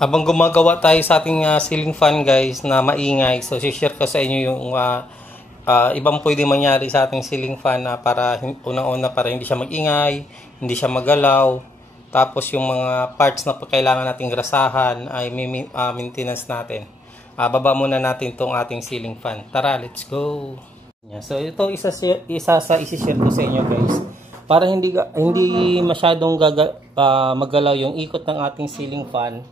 Habang gumagawa tayo sa ating ceiling fan guys na maingay, so share ko sa inyo yung ibang pwede mangyari sa ating ceiling fan na para unang-una para hindi siya magingay, hindi siya magalaw. Tapos yung mga parts na kailangan nating grasahan ay maintenance natin. Baba muna natin tong ating ceiling fan. Tara, let's go. So ito isa sa isi-share ko sa inyo guys. Para hindi masyadong magalaw yung ikot ng ating ceiling fan.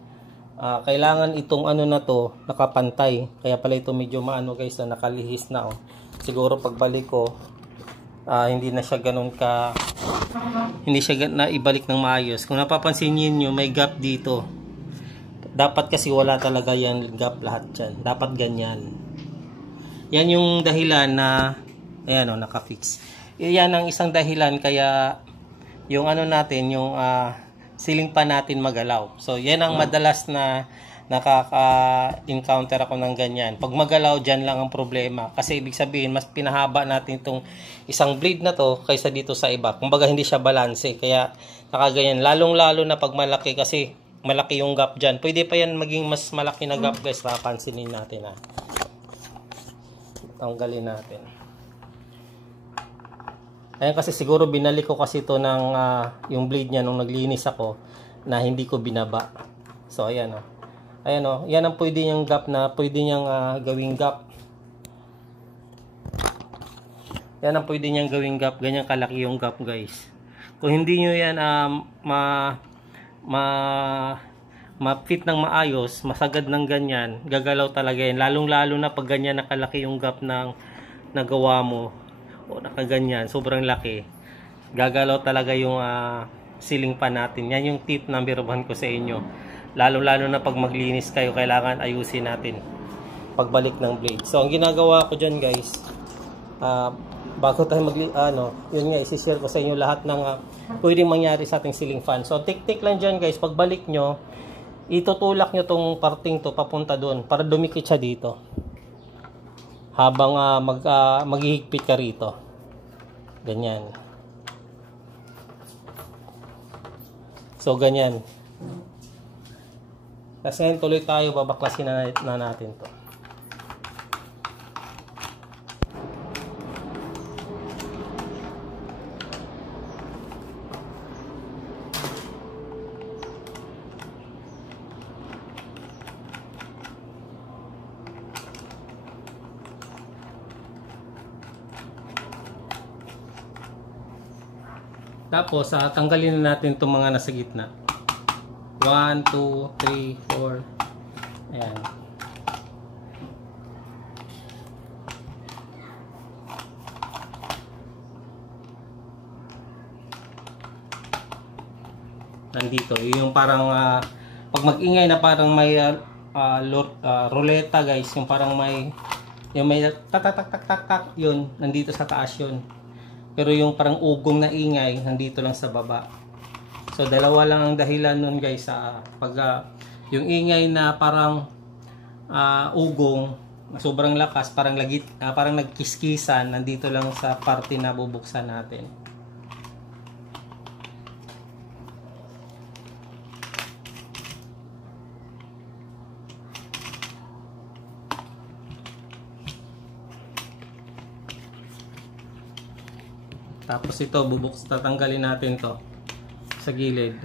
Kailangan itong ano na to nakapantay, kaya pala ito medyo maano guys na nakalihis na siguro pagbalik ko hindi na siya ganun hindi siya na ibalik ng maayos. Kung napapansin niyo may gap dito, dapat kasi wala talaga yan gap lahat dyan, dapat ganyan. Yan yung dahilan na ayan nakafix. Yan ang isang dahilan kaya yung ano natin yung ceiling fan natin magalaw. So, yan ang madalas na nakaka-encounter ako ng ganyan. Pag magalaw, dyan lang ang problema. Kasi ibig sabihin, mas pinahaba natin itong isang blade na to kaysa dito sa iba. Kumbaga, hindi siya balanse. Kaya, nakaganyan. Lalong-lalo na pag malaki kasi malaki yung gap dyan. Pwede pa yan maging mas malaki na gap guys. Papansinin natin Tanggalin natin. Ayan kasi siguro binalik ko kasi ito ng yung blade niya nung naglinis ako na hindi ko binaba. So ayan Ayan yan ang pwede niyang gap na pwede niyang gawing gap. Yan ang pwede niyang gawing gap. Ganyan kalaki yung gap guys. Kung hindi niyo yan ma-fit ng maayos, masagad ng ganyan, gagalaw talaga yan. Lalong-lalo na pag ganyan nakalaki yung gap ng nagawa mo. O nakaganyan, sobrang laki, gagalaw talaga yung ceiling fan natin. Yan yung tip number 1 ko sa inyo. Lalo na pag maglinis kayo, kailangan ayusin natin pagbalik ng blade. So ang ginagawa ko dyan guys, bago tayo yun nga, isi-share ko sa inyo lahat ng pwedeng mangyari sa ating ceiling fan. So tik-tik lang dyan guys, pagbalik nyo, itutulak nyo tong parting to papunta doon para dumikit siya dito habang maghihigpit ka rito. Ganyan. So ganyan. Kasi tuloy tayo, babaklasin na natin to. Tapos, tanggalin na natin itong mga nasa gitna. 1, 2, 3, 4. Ayan. Nandito. Yung parang, pag mag-ingay na parang may ruleta guys. Yung parang may tak, yun. Nandito sa taas yun. Pero yung parang ugong na ingay, nandito lang sa baba. So, dalawa lang ang dahilan nun guys. Pag yung ingay na parang ugong, sobrang lakas, parang nagkiskisan, nandito lang sa parte na bubuksan natin. Tapos ito, tatanggalin natin to sa gilid.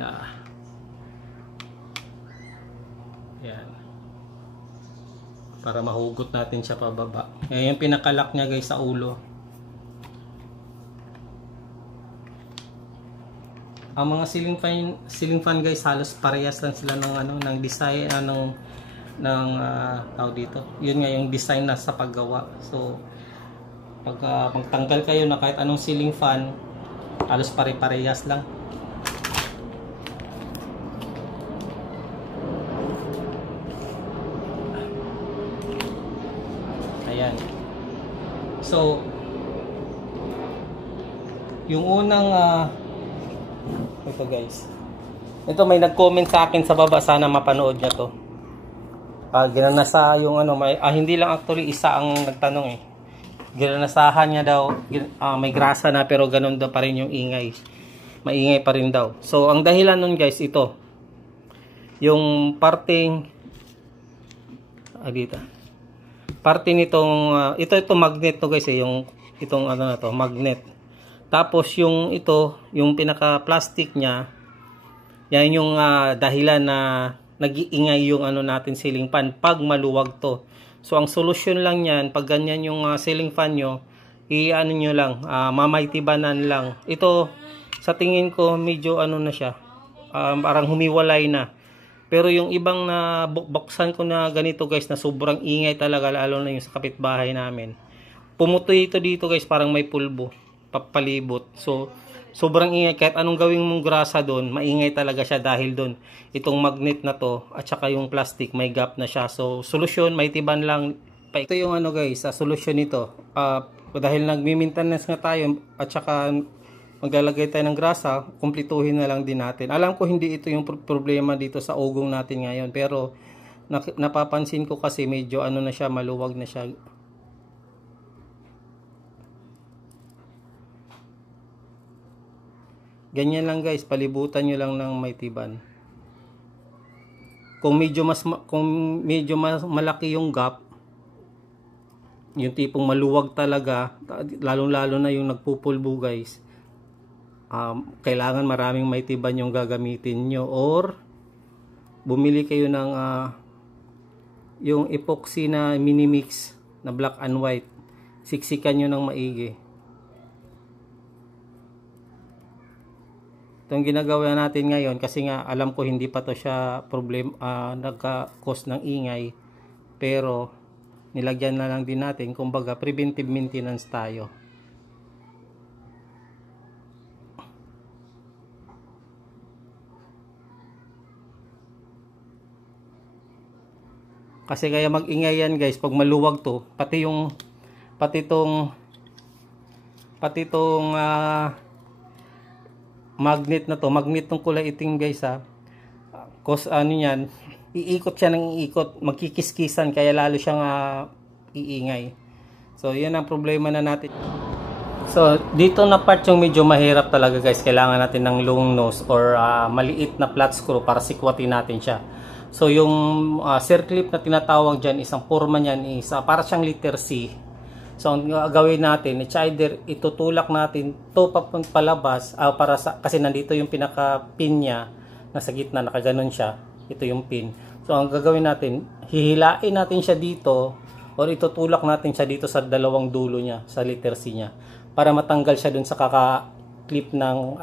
Yan. Para mahugot natin siya pababa. Yan yung pinakalak niya guys sa ulo. Ang mga ceiling fan guys, halos parehas lang sila ng design tawag dito. Yun nga yung design na sa paggawa. So pag magtanggal kayo na kahit anong ceiling fan, halos pare-parehas lang. Ayan. So, yung unang ito guys. Ito may nag-comment sa akin sa baba, sana mapanood niya to. Ginanasa yung hindi lang actually isa ang nagtanong ginanasahan niya daw, may grasa na pero ganun daw pa rin yung ingay. Maingay pa rin daw. So ang dahilan nun guys, ito. yung parting dito. Parte nitong ito magnet to guys yung itong ano na to, magnet. Tapos yung ito, yung pinaka plastic niya, yan yung dahilan na nag-iingay yung ano natin ceiling fan pag maluwag to. So ang solusyon lang yan, pag ganyan yung ceiling fan nyo, i-ano nyo lang, mamaytibanan lang. Ito sa tingin ko medyo ano na siya, parang humiwalay na. Pero yung ibang na buksan ko na ganito guys, na sobrang ingay talaga, lalo na yung sa kapitbahay namin. Pumutoy ito dito guys, parang may pulbo, papalibot. So, sobrang ingay. Kahit anong gawing mong grasa doon, maingay talaga siya dahil doon. Itong magnet na to, at saka yung plastic, may gap na siya. So, solusyon, may tiban lang. Ito yung ano guys, solusyon nito. Dahil nagmi-maintenance nga tayo, at saka maglalagay tayo ng grasa, kumplituhin na lang din natin. Alam ko hindi ito yung problema dito sa ugong natin ngayon, pero napapansin ko kasi medyo ano na siya, maluwag na siya. Ganyan lang guys, palibutan nyo lang ng may tiban. Kung medyo mas malaki yung gap, yung tipong maluwag talaga, lalong-lalo na yung nagpupulbo guys, kailangan maraming may tiban yung gagamitin nyo, or bumili kayo ng yung epoxy na mini mix na black and white. Siksikan nyo ng maigi. Itong ginagawa natin ngayon, kasi nga alam ko hindi pa to siya nagka-cause ng ingay, pero nilagyan na lang din natin, kumbaga preventive maintenance tayo. Kasi kaya mag-ingay yan guys pag maluwag to, pati tong magnet na to, magnet ng kulay itim guys cause ano yan, iikot siya ng iikot, magkikiskisan, kaya lalo siyang iingay. So yan ang problema na natin. So dito na part yung medyo mahirap talaga guys, kailangan natin ng long nose or maliit na flat screw para sikwatin natin siya. So yung circlip na tinatawag dyan, isang forma niyan is para siyang letter C. So ang gawin natin, it's either itutulak natin to palabas kasi nandito yung pinaka pin niya, nasa gitna, nakaganon siya. Ito yung pin. So ang gagawin natin, hihilain natin siya dito or itutulak natin siya dito sa dalawang dulo niya, sa letter C niya, para matanggal siya dun sa kaka-clip ng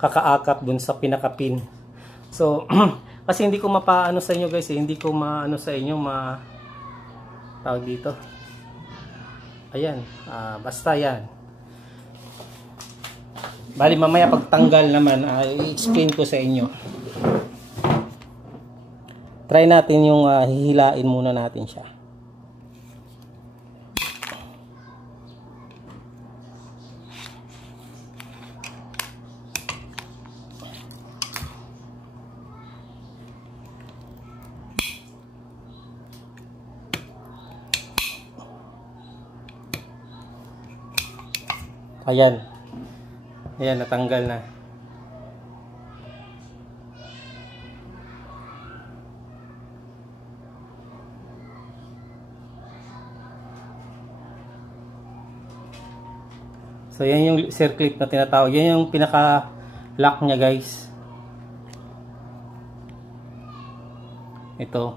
kakaakap dun sa pinaka pin. So kasi hindi ko mapaano sa inyo guys, hindi ko maano sa inyo tawag dito. Ayan, basta yan. Bali mamaya pagtanggal naman, i-explain ko sa inyo. Try natin yung hihilain muna natin siya. Ayan. Ayan, natanggal na. So, yan yung circlip na tinatawag. Yan yung pinaka-lock niya guys. Ito.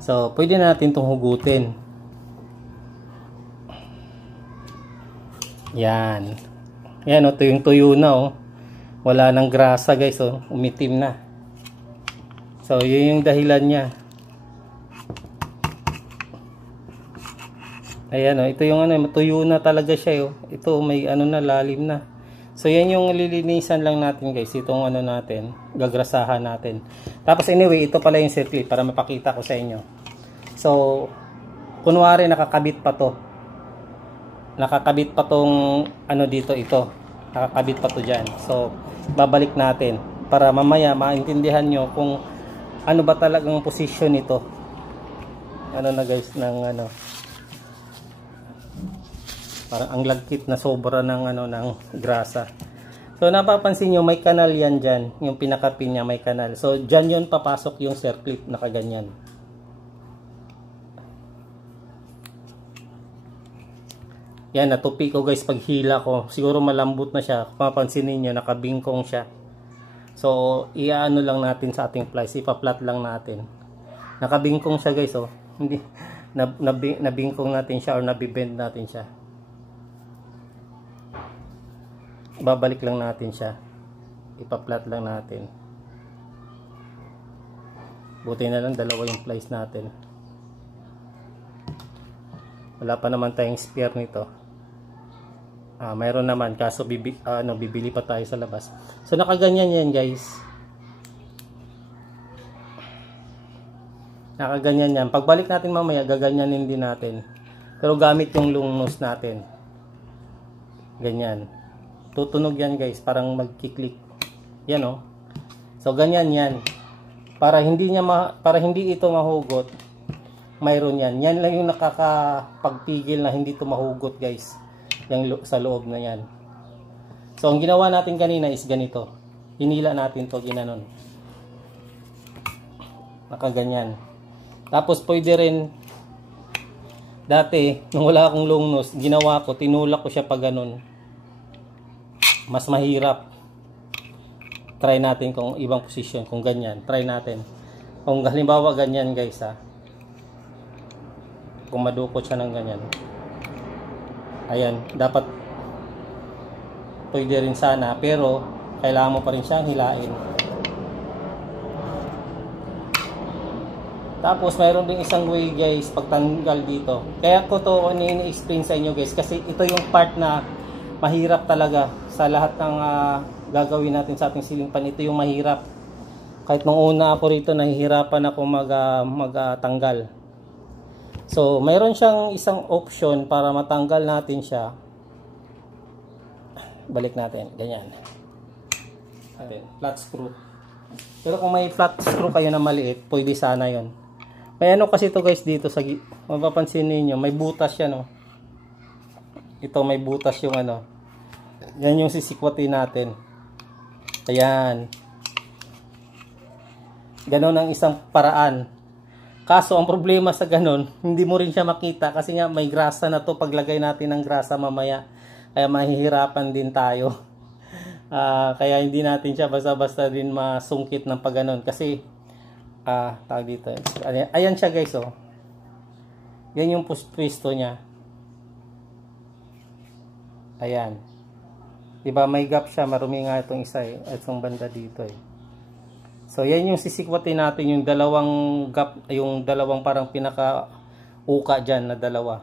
So, pwede na natin itong hugutin. Yan. Yan, ito yung tuyo na, wala nang grasa guys, umitim na. So, yun yung dahilan niya. Ayan, ito yung tuyo na talaga siya, Ito, may na, lalim na. So, yan yung lilinisan lang natin guys, itong natin, gagrasahan natin. Tapos anyway, ito pala yung circle para mapakita ko sa inyo. So, kunwari nakakabit pa to. Nakakabit pa tong dito, ito. Nakakabit pa to dyan. So, babalik natin para mamaya maintindihan nyo kung ano ba talagang position nito. Na guys, ng parang ang lagkit na sobra ng ng grasa. So napapansin nyo, may kanal yan dyan. Yung pinaka-pin niya may kanal. So dyan yun papasok yung circlip, nakaganyan. Yan, natupi ko guys pag hila ko. Siguro malambot na siya. Kung mapansin ninyo, nakabingkong siya. So, iaano lang natin sa ating plies. Ipa-flat lang natin. Nakabingkong siya guys, oh. Hindi, nabingkong natin siya or nabibend natin siya. Babalik lang natin siya. Ipa-flat lang natin. Buti na lang dalawa yung plies natin. Wala pa naman tayong spare nito. Mayroon naman kaso bibili pa tayo sa labas. So nakaganyan yan guys. Nakaganyan yan. Pagbalik natin mamaya gaganyanin din natin. Pero gamit yung long nose natin. Ganyan. Tutunog yan guys, parang magkiklik. Yan oh. So ganyan yan. Para hindi ito mahugot. Mayroon yan. Yan lang yung nakakapagpigil na hindi ito mahugot guys. Yung sa loob na yan. So ang ginawa natin kanina is ganito. Hinila natin to ginanon. Nakaganyan. Tapos pwede rin dati nung wala akong long nose, ginawa ko, tinulak ko siya pa ganon. Mas mahirap. Try natin kung ibang position, kung ganyan. Try natin. Kung halimbawa ganyan guys ha. Kung madukot siya ng ganyan. Ayan, dapat pwede rin sana, pero kailangan mo pa rin siyang hilain. Tapos mayroon din isang way guys pagtanggal dito. Kaya ko to ini-explain sa inyo guys kasi ito yung part na mahirap talaga sa lahat ng gagawin natin sa ating ceiling fan. Ito yung mahirap. Kahit nung una ako rito nahihirapan ako magtanggal. So, mayroon siyang isang option para matanggal natin siya. Balik natin. Ganyan. Flat screw. Pero kung may flat screw kayo na maliit, pwede sana yon. May ano kasi ito guys dito. Mapapansin ninyo, may butas yan. Oh. Ito, may butas yung ano. Yan yung sisikwatin natin. Ayan. Ganon ang isang paraan. Kaso ang problema sa ganon, hindi mo rin siya makita kasi nga may grasa na to paglagay natin ng grasa mamaya. Kaya mahihirapan din tayo. Kaya hindi natin siya basta-basta din masungkit ng pagganon. Kasi, tawag dito. Ayan siya guys oh. Yan yung pwesto niya. Ayan. Diba may gap siya, marumi nga itong isa eh. Itong banda dito eh. So, yan yung sisikwatin natin, yung dalawang gap, yung dalawang parang pinaka-uka dyan na dalawa.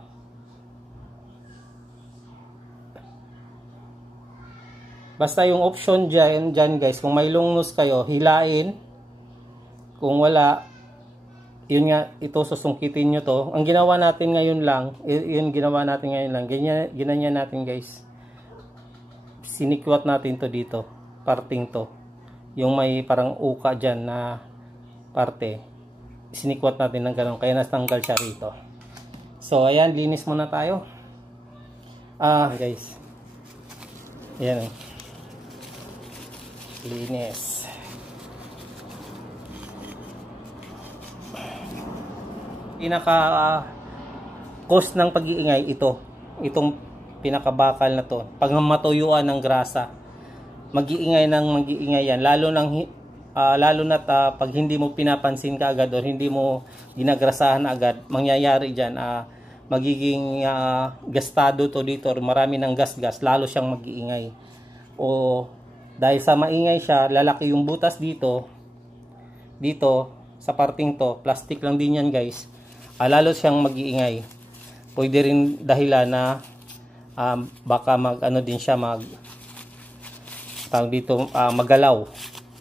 Basta yung option dyan guys, kung may long nose kayo, hilain. Kung wala, yun nga, ito susungkitin nyo to. Ang ginawa natin ngayon lang, ganyan natin guys. Sinikwat natin to dito, parting to. Yung may parang uka dyan na parte, sinikwat natin ng ganun, kaya natanggal siya rito. So ayan, linis muna tayo. Guys, ayan linis. Pinaka cost ng pag-iingay itong pinakabakal na to, pag matuyuan ng grasa, mag-iingay yan, lalo na pag hindi mo pinapansin ka agad o hindi mo ginagrasahan agad, mangyayari dyan, magiging gastado to dito, marami ng gas-gas, lalo siyang mag-iingay. O dahil sa maingay siya, lalaki yung butas dito sa parting to, plastic lang din yan guys, lalo siyang mag-iingay. Pwede rin dahilan na baka din siya magalaw.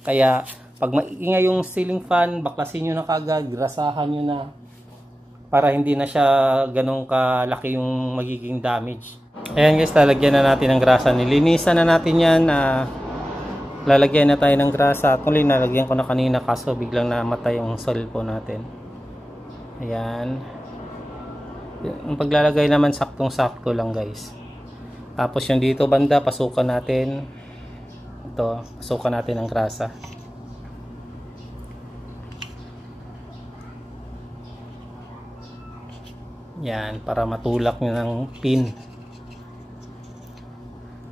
Kaya pag maingay yung ceiling fan, baklasin nyo na kagad, grasahan nyo na para hindi na siya ganun kalaki yung magiging damage. Ayan guys, lalagyan na natin ng grasa. Nilinisan na natin yan. Lalagyan na tayo ng grasa. Actually, nalagyan ko na kanina kaso biglang namatay yung cellphone natin. Ayan. Ang paglalagay naman saktong-sakto lang guys. Tapos yung dito banda, pasukan natin. Ito, pasukan natin ang grasa. Yan, para matulak nyo ng pin.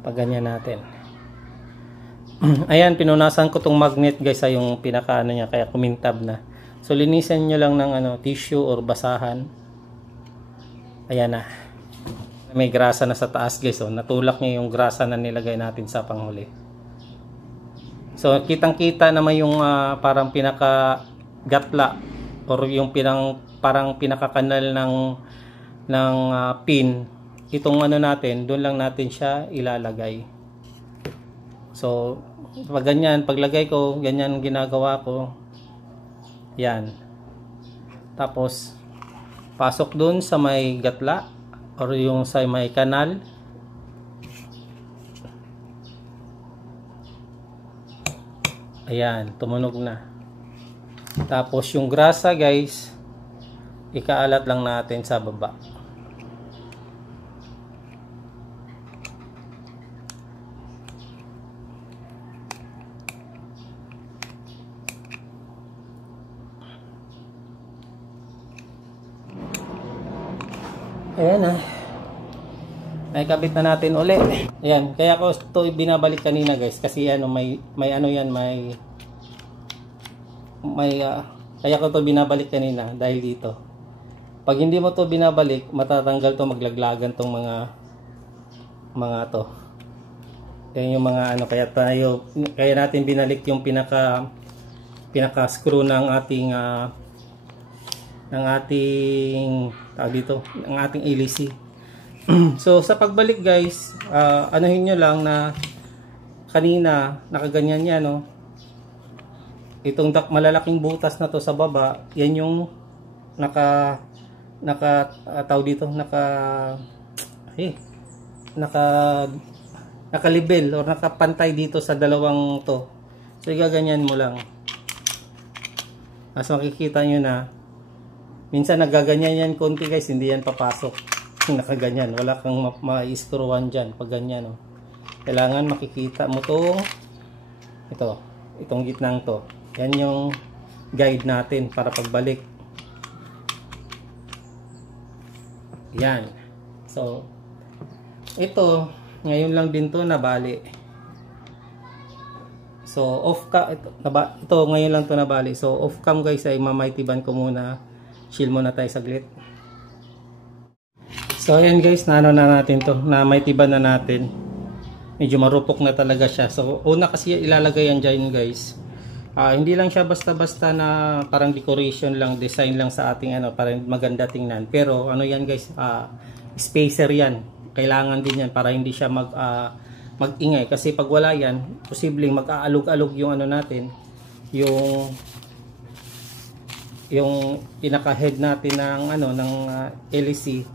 Pag ganyan natin. Ayan, pinunasan ko tong magnet guys, ay yung pinaka ano niya, kaya kumintab na. So linisan nyo lang ng tissue or basahan. Ayan na. May grasa na sa taas guys, oh. Natulak niya yung grasa na nilagay natin sa panghuli. So kitang-kita naman yung parang pinaka gatla or yung parang pinaka-kanal ng pin. Itong ano natin, doon lang natin siya ilalagay. So pag ganyan, paglagay ko, ganyan ginagawa ko. Yan. Tapos pasok doon sa may gatla or yung sa may kanal. Ayan, tumunog na. Tapos yung grasa guys, ikaalat lang natin sa baba. Ayan na. Ay kabit na natin uli. Ayan, kaya ko ito binabalik kanina guys kasi may ano yan, kaya ko ito binabalik kanina dahil dito. Pag hindi mo to binabalik, matatanggal to, maglaglagan tong mga to. Yan yung mga kaya natin binalik yung pinaka screw ng ating tawag dito, ng ating LEC. So sa pagbalik guys, anuhin nyo lang na kanina nakaganyan yan, no? Itong malalaking butas na to sa baba, yan yung tawag dito, naka-level or nakapantay dito sa dalawang to. So igaganyan mo lang. As makikita nyo na minsan nagaganyan yan konti guys, hindi yan papasok. Nakaganyan, wala kang ma-screwan dyan pag ganyan, no? Kailangan makikita mo itong gitnang to. Yan yung guide natin para pagbalik. Yan. So ito ngayon lang din to nabali. So ito ngayon lang to nabali. So off cam guys ay mamaitiban ko muna. Chill muna tayo saglit. So ayan guys, na natin to, na may tiban na natin. Medyo marupok na talaga siya. So una kasi ilalagay yan dyan guys. Hindi lang siya basta-basta na parang decoration lang, design lang sa ating para maganda tingnan. Pero ano yan guys, spacer yan. Kailangan din yan para hindi siya mag-ingay. Kasi pag wala yan, posibleng mag-aalog-alog yung natin, yung pinaka-head natin ng LEC,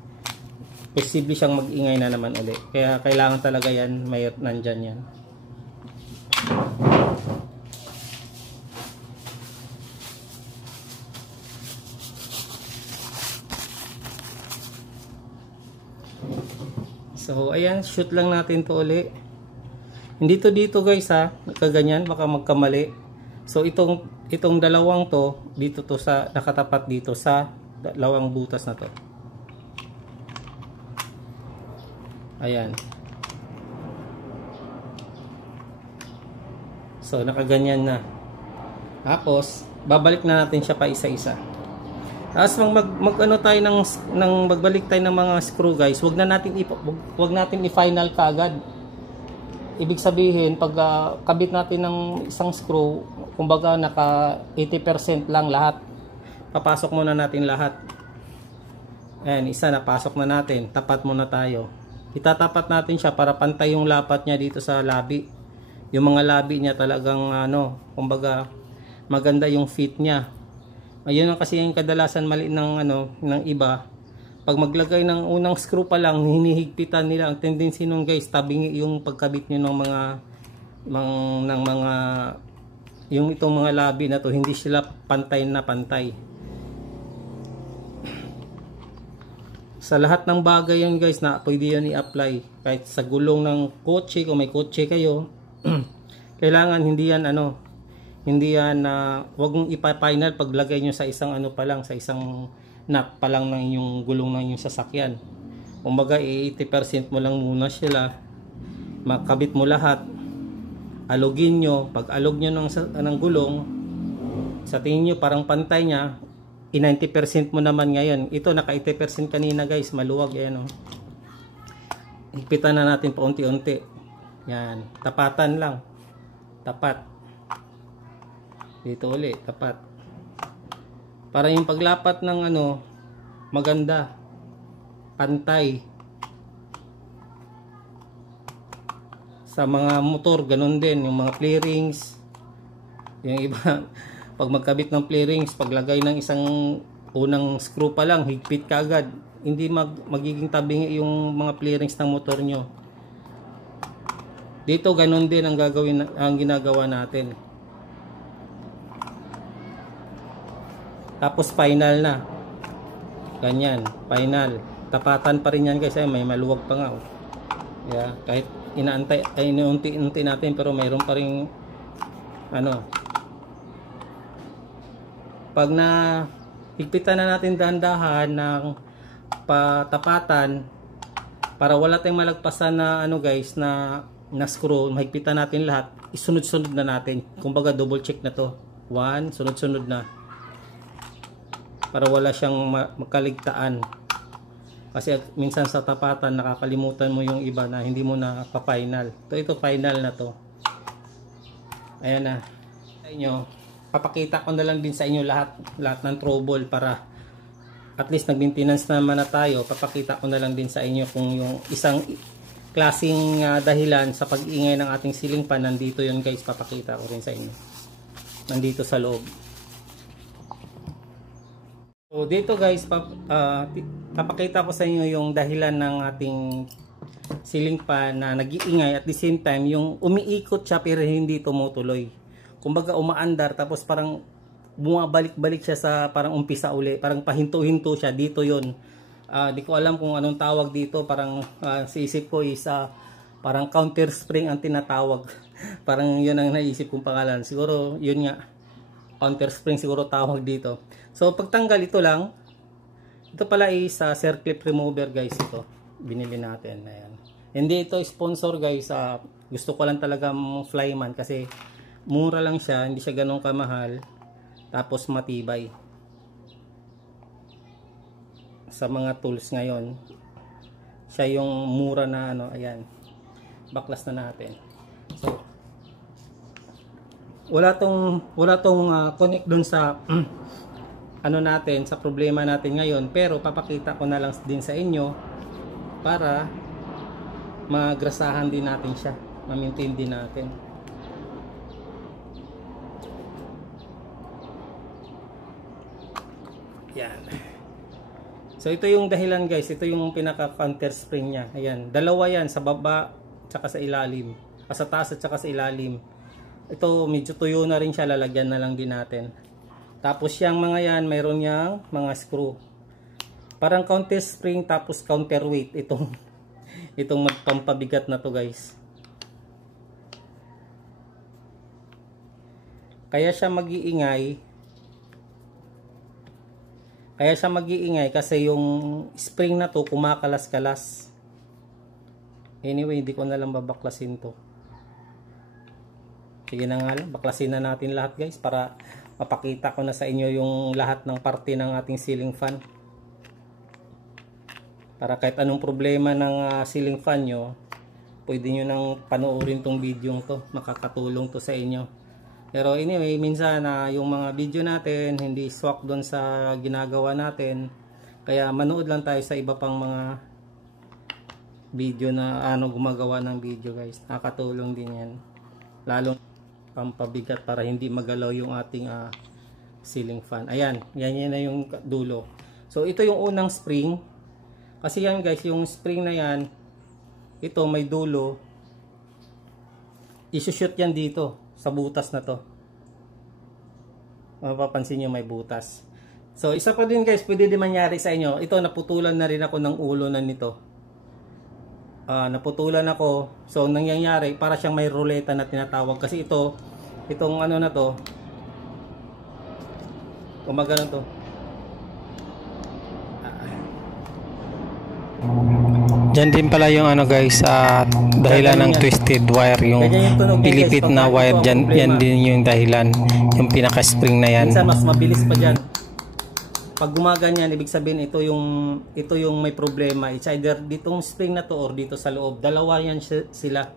posible siyang mag-ingay na naman ulit. Kaya kailangan talaga yan, nandyan yan. So ayan, shoot lang natin to ulit. Hindi to dito guys kaganyan, baka magkamali. So itong dalawang to, dito to sa nakatapat dito sa dalawang butas na to. Ayan. So nakaganyan na. Tapos babalik na natin siya pa isa-isa. Tapos tayo ng magbalik tayo ng mga screw guys, wag natin i-final kaagad. Ibig sabihin pag kabit natin ng isang screw, kumbaga naka 80% lang lahat. Papasok muna natin lahat. Ayan, isa napasok na natin. Tapat muna tayo. Itatapat natin siya para pantay yung lapat niya dito sa labi. Yung mga labi niya talagang kumbaga maganda yung fit niya. Ayun ang kasi yung kadalasan mali ng iba. Pag maglagay ng unang screw pa lang, hinihigpitan nila. Ang tendency nun guys, tabingi yung pagkabit nyo yung itong mga labi na to, hindi sila pantay na pantay. Sa lahat ng bagay yan guys, na pwede yan i-apply. Kahit sa gulong ng kotse, kung may kotse kayo, kailangan hindi yan hindi yan wag mong ipa-final paglagay nyo sa isang pa lang, sa isang nut pa lang ng inyong gulong ng inyong sasakyan. Kumbaga 80% mo lang muna sila, makabit mo lahat, alugin nyo. Pag alog nyo ng gulong, sa tingin nyo parang pantay nya, 90% mo naman ngayon. Ito naka 80% kanina guys, maluwag yan. Higpitan na natin paunti-unti. Yan, tapatan lang, tapat dito ulit, tapat, para yung paglapat ng maganda, pantay. Sa mga motor ganun din, yung mga clearings, yung iba pag magkabit ng clearings, paglagay ng isang unang screw pa lang, higpit ka agad, hindi magiging tabing yung mga clearings ng motor nyo. Dito ganun din ang ginagawa natin. Tapos final na. Ganyan, final. Tapatan pa rin yan guys, may maluwag pa nga. Yeah, kahit inaantay ay inuunti-unti natin, pero mayroon pa ring pag na higpitan na natin dahan-dahan ng patapatan, para wala tayong malagpasan na guys, na screw, mahigpitan natin lahat, isunod-sunod na natin. Kumbaga double check na to. 1, sunod-sunod na. Para wala siyang makaligtaan. Kasi minsan sa tapatan nakakalimutan mo yung iba na hindi mo na pa-final. Ito final na to. Ayan na. Sa inyo, papakita ko na lang din sa inyo lahat ng trouble, para at least nag-maintenance naman na tayo. Papakita ko na lang din sa inyo kung yung isang klaseng dahilan sa pag-ingay ng ating ceiling fan, nandito yun guys, papakita ko rin sa inyo. Nandito sa loob. So dito guys, papakita ko sa inyo yung dahilan ng ating ceiling fan na nag-iingay, at the same time yung umiikot siya pero hindi tumutuloy. Kumbaga umaandar tapos parang bumabalik-balik siya sa parang umpisa uli, parang pahinto-hinto siya. Dito yon. Di ko alam kung anong tawag dito, parang siisip ko is parang counter spring ang tinatawag. Parang yun ang naisip kong pangalan. Siguro yun nga, counter spring siguro tawag dito. So pagtanggal, ito lang. Ito pala is circle clip remover guys. Ito binili natin. Ayan. Hindi ito sponsor guys. Gusto ko lang talaga Flyman kasi mura lang siya, hindi siya ganun kamahal, tapos matibay. Sa mga tools ngayon, siya yung mura na ayan. Baklas na natin. So wala tong connect dun sa natin, sa problema natin ngayon, pero papakita ko na lang din sa inyo para magrasahan din natin siya, ma-maintain din natin. Yan. So ito yung dahilan guys, ito yung pinaka counter spring niya. Ayan, dalawa yan, sa baba tsaka sa ilalim, sa taas at tsaka sa ilalim. Ito medyo tuyo na rin siya, lalagyan na lang din natin. Tapos yung mga yan, mayroon yang mga screw. Parang counter spring tapos counterweight itong magpampabigat na to guys. Kaya siya mag-iingay. Kasi yung spring na to kumakalas-kalas. Anyway, hindi ko na lang babaklasin to. Sige na nga lang, baklasin na natin lahat guys para mapakita ko na sa inyo yung lahat ng parte ng ating ceiling fan. Para kahit anong problema ng ceiling fan nyo, pwede nyo nang panoorin tong video to. Makakatulong to sa inyo. Pero anyway, minsan yung mga video natin hindi swak doon sa ginagawa natin. Kaya manood lang tayo sa iba pang mga video na gumagawa ng video guys. Nakakatulong din yan. Lalo pampabigat para hindi magalaw yung ating ceiling fan. Ayan, yan na yung dulo. So ito yung unang spring. Kasi yan guys, yung spring na yan, ito may dulo. Isushoot yan dito sa butas na to. Mapapansin nyo may butas. So isa pa din guys, pwede din mangyari sa inyo. Ito, naputulan na rin ako ng ulo na nito. naputulan ako. So nangyayari para siyang may ruleta na tinatawag, kasi itong ano na to, gumagano to. Diyan din pala yung ano guys, dahilan ng twisted wire, yung pilipit na wire dyan, yan din yung dahilan, yung pinaka spring na yan. Minsan mas mabilis pa dyan. Pag gumaganyan, ibig sabihin ito yung may problema. It's either ditong spring na to or dito sa loob. Dalawa yan sila.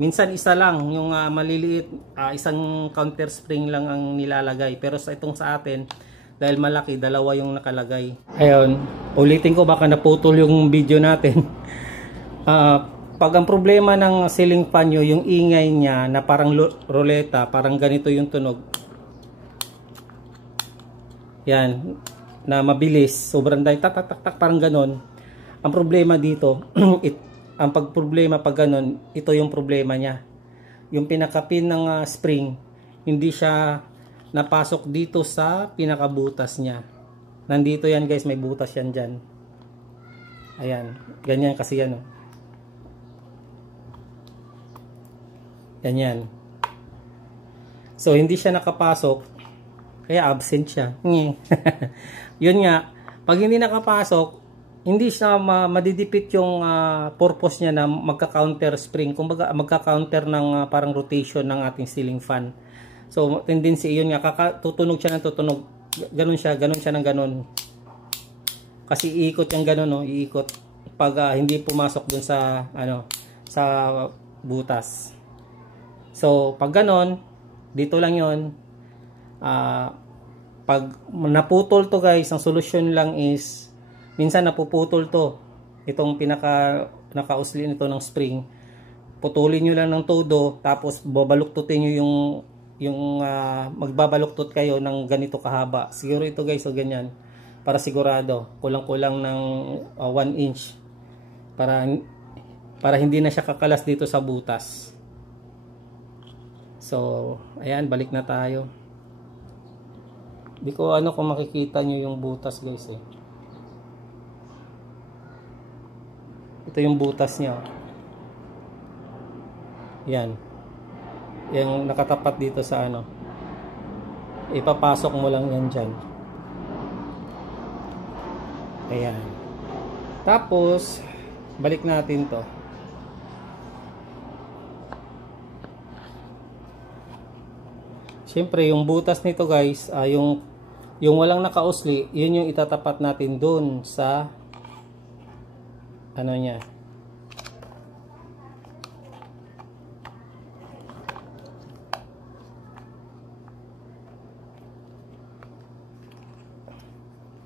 Minsan isa lang, yung maliliit, isang counter spring lang ang nilalagay. Pero sa itong sa atin, dahil malaki, dalawa yung nakalagay. Ayun, ulitin ko, baka naputol yung video natin. Pag ang problema ng ceiling fan nyo, yung ingay niya na parang ruleta, parang ganito yung tunog. Yan, na mabilis, sobrang dahil tak tak tak tak, parang ganon. Ang problema dito, ang pagproblema pag ganon, ito yung problema niya. Yung pinakapin ng spring, hindi siya napasok dito sa pinakabutas niya. Nandito yan guys, may butas yan dyan. Ayan, ganyan kasi yan. Ganyan. So hindi siya nakapasok, kaya absent siya. Yun nga, pag hindi nakapasok, hindi siya madidipit yung purpose niya na magka-counter spring. Kumbaga magka-counter ng parang rotation ng ating ceiling fan. So tendency yun nga, tutunog siya ng tutunog. Ganun siya ng ganun. Kasi iikot yung ganun, no? Iikot pag hindi pumasok dun sa sa butas. So pag ganun, dito lang yun. Pag naputol to guys, ang solusyon lang is, minsan napuputol to, itong nakausli nito ng spring, putulin nyo lang ng todo, tapos babaluktutin nyo yung magbabaluktot kayo ng ganito kahaba. Siguro ito guys, o ganyan, para sigurado, kulang-kulang ng 1 inch para hindi na siya kakalas dito sa butas. So ayan, balik na tayo. Di ko kung makikita nyo yung butas guys eh. Ito yung butas niya. Yan. Yung nakatapat dito sa ipapasok mo lang yan dyan. Ayan. Tapos balik natin to. Siyempre yung butas nito guys, yung walang nakausli, yun yung itatapat natin dun sa niya.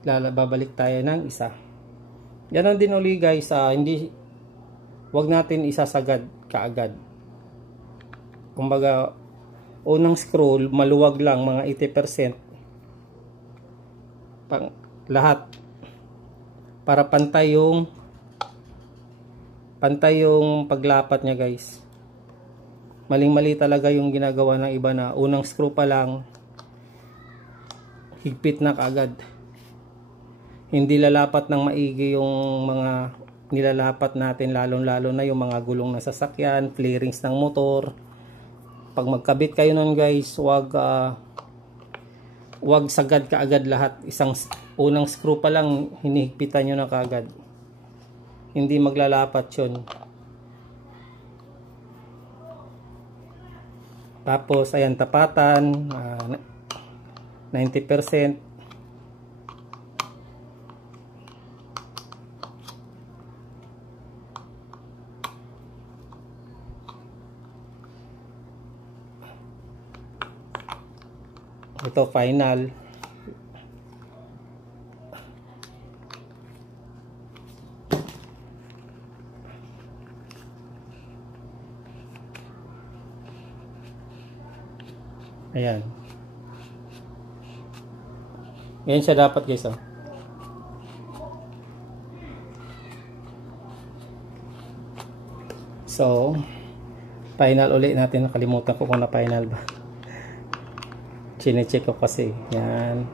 Babalik tayo ng isa. Ganon din uli guys, wag natin isasagad kaagad. Kumbaga, unang scroll, maluwag lang, mga 80%. Lahat. Para pantay yung paglapat niya guys. Maling-mali talaga yung ginagawa ng iba na unang screw pa lang, higpit na kaagad. Hindi lalapat ng maigi yung mga nilalapat natin, lalong-lalo na yung mga gulong ng sasakyan, flarings ng motor. Pag magkabit kayo nun guys, wag sagad kaagad lahat. Unang screw pa lang, hinihigpitan nyo na kaagad. Hindi maglalapat yun. Tapos ayan, tapatan 90%. Ito final. Ayan. Ganyan siya dapat guys. So, final ulit natin. Nakalimutan ko kung na final ba. Chine-check ko kasi. Yan.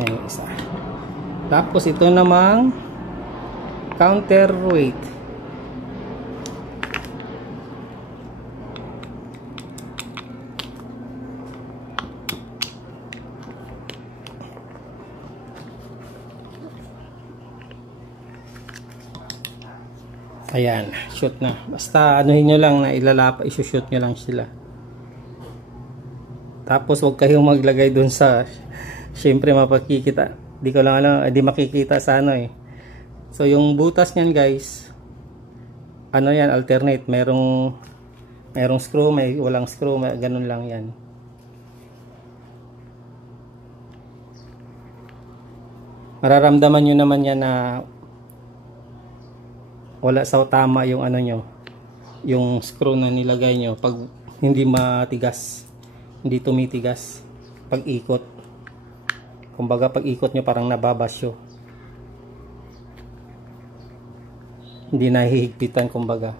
Yan yung isa. Tapos ito namang counterweight. Ayan, shoot na. Basta anuhin nyo lang na ilalapa, isushoot nyo lang sila. Tapos huwag kayong maglagay dun sa, syempre mapakikita. Di ko lang alam, di makikita sa ano eh. So yung butas nyan guys, ano yan, alternate. Merong screw, may walang screw, may, ganun lang yan. Mararamdaman nyo naman yan na wala sa tama yung ano nyo, yung screw na nilagay nyo pag hindi matigas, hindi tumitigas pag ikot. Kumbaga pag ikot nyo parang nababasyo, hindi nahihigpitan kumbaga.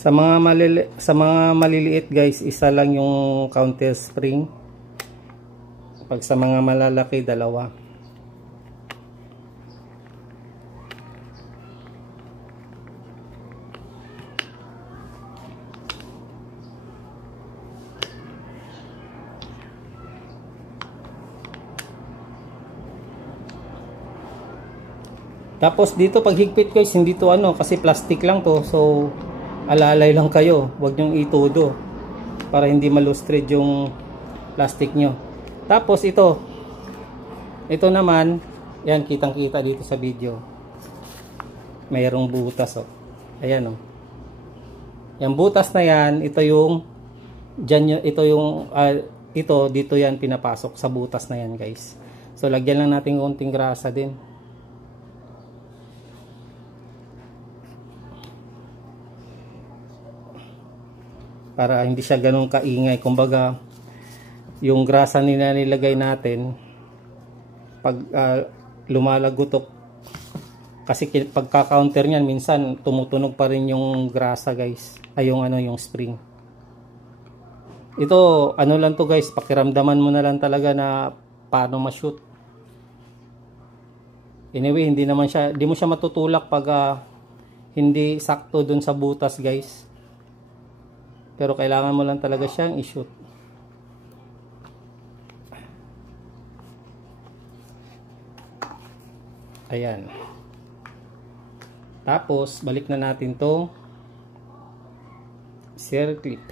Sa mga maliliit guys, isa lang yung counter spring. Pag sa mga malalaki, dalawa. Tapos dito pag higpit guys, hindi to ano, kasi plastic lang to. So alalay lang kayo, huwag nyong itudo para hindi malustred yung plastic nyo. Tapos ito naman, yan, kitang kita dito sa video, mayroong butas oh. Ayan oh, yung butas na yan, ito yung dyan, ito yung ito dito yan pinapasok sa butas na yan guys. So lagyan lang natin konting grasa din para hindi siya ganun kaingay. Kumbaga yung grasa nila nilagay natin pag lumalagutok, kasi pagka-counter niyan minsan tumutunog pa rin yung grasa guys, ay yung ano, yung spring. Ito ano lang to guys, pakiramdaman mo na lang talaga na paano ma-shoot. Anyway, hindi mo siya matutulak pag hindi sakto dun sa butas guys. Pero kailangan mo lang talaga siyang i-shoot. Ayan. Tapos, balik na natin to circlip.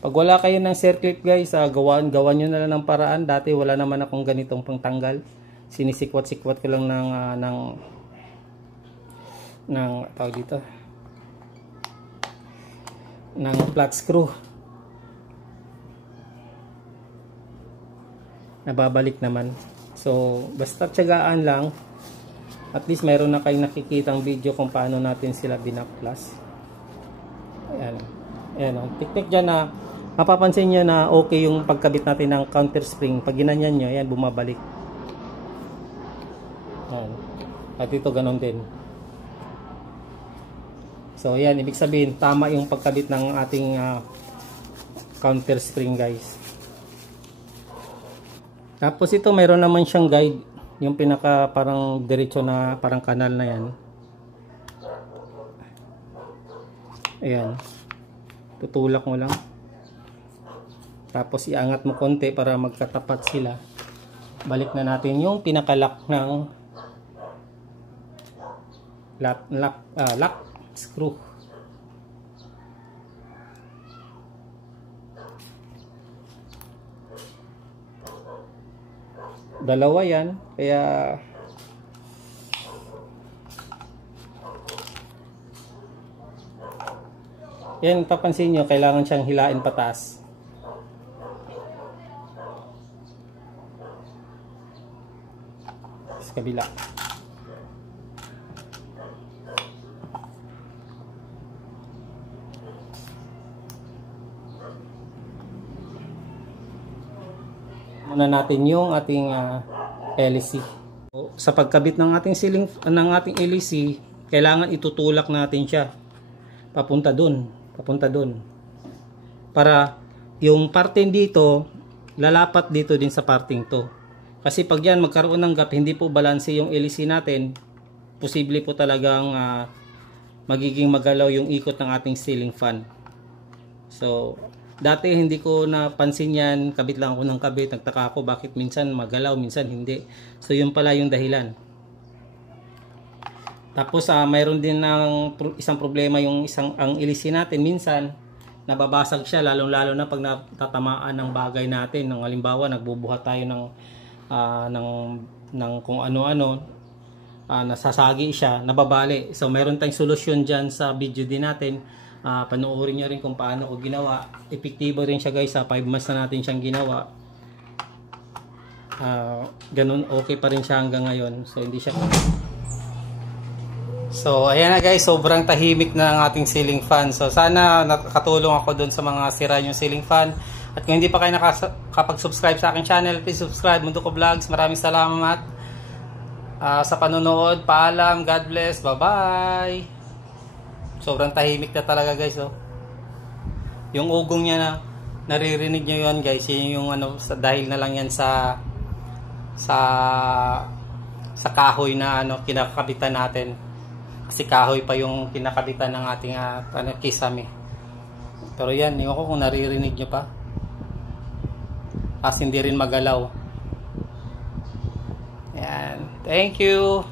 Pag wala kayo ng circlip guys, gawan nyo na lang ng paraan. Dati wala naman akong ganitong pangtanggal. Sinisikwat-sikwat ko lang ng tawag dito, ng flat screw. Nababalik naman. So basta tiyagaan lang, at least meron na kayong nakikitang video kung paano natin sila binaklas. Ayan, ayan o, technique dyan na mapapansin nyo na okay yung pagkabit natin ng counter spring. Pag ginanyan nyo, ayan, bumabalik. Ayan. At ito ganon din. So yan, ibig sabihin tama yung pagkabit ng ating counter spring guys. Tapos ito mayroon naman siyang guide, yung pinaka parang diretso na parang kanal na yan. Ayan, tutulak mo lang, tapos iangat mo konti para magkatapat sila. Balik na natin yung pinakalock ng lock screw. Dalawa yan, kaya yan, papansin nyo, kailangan siyang hilain pataas. Sa kabila. Muna natin yung ating LEC. Sa pagkabit ng ating LEC, kailangan itutulak natin siya papunta dun, para yung parting dito lalapat dito din sa parting to. Kasi pag yan magkaroon ng gap, hindi po balanse yung LEC natin, posible po talagang magiging magalaw yung ikot ng ating ceiling fan. So dati hindi ko napansin yan, kabit lang ako ng kabit, nagtaka ako bakit minsan magalaw, minsan hindi. So yun pala yung dahilan. Tapos mayroon din ng isang problema yung ang LEC natin, minsan nababasag siya, lalong-lalo na pag natatamaan ng bagay natin. Ng halimbawa nagbubuhat tayo ng kung ano-ano, nasasagi siya, nababali. So mayroon tayong solusyon dyan sa video din natin. Panoorin nyo rin kung paano ko ginawa. Epektibo rin siya guys, 5 months na natin siyang ginawa. Ganun, okay pa rin siya hanggang ngayon. So hindi siya. So ayan na guys, sobrang tahimik na ang ating ceiling fan. So sana nakatulong ako dun sa mga sira yung ceiling fan. At kung hindi pa kayo nakapag-subscribe sa aking channel, please subscribe, Mundo Ko Vlogs. Maraming salamat sa panonood. Paalam, God bless, bye-bye. Sobrang tahimik na talaga guys. Oh. Yung ugong niya na naririnig nyo yun guys, yun yung dahil na lang yan sa kahoy na kinakabitan natin. Kasi kahoy pa yung kinakabitan ng ating kisame. Pero yan, yung ako kung naririnig nyo pa. Kasi hindi rin magalaw. Yan. Thank you.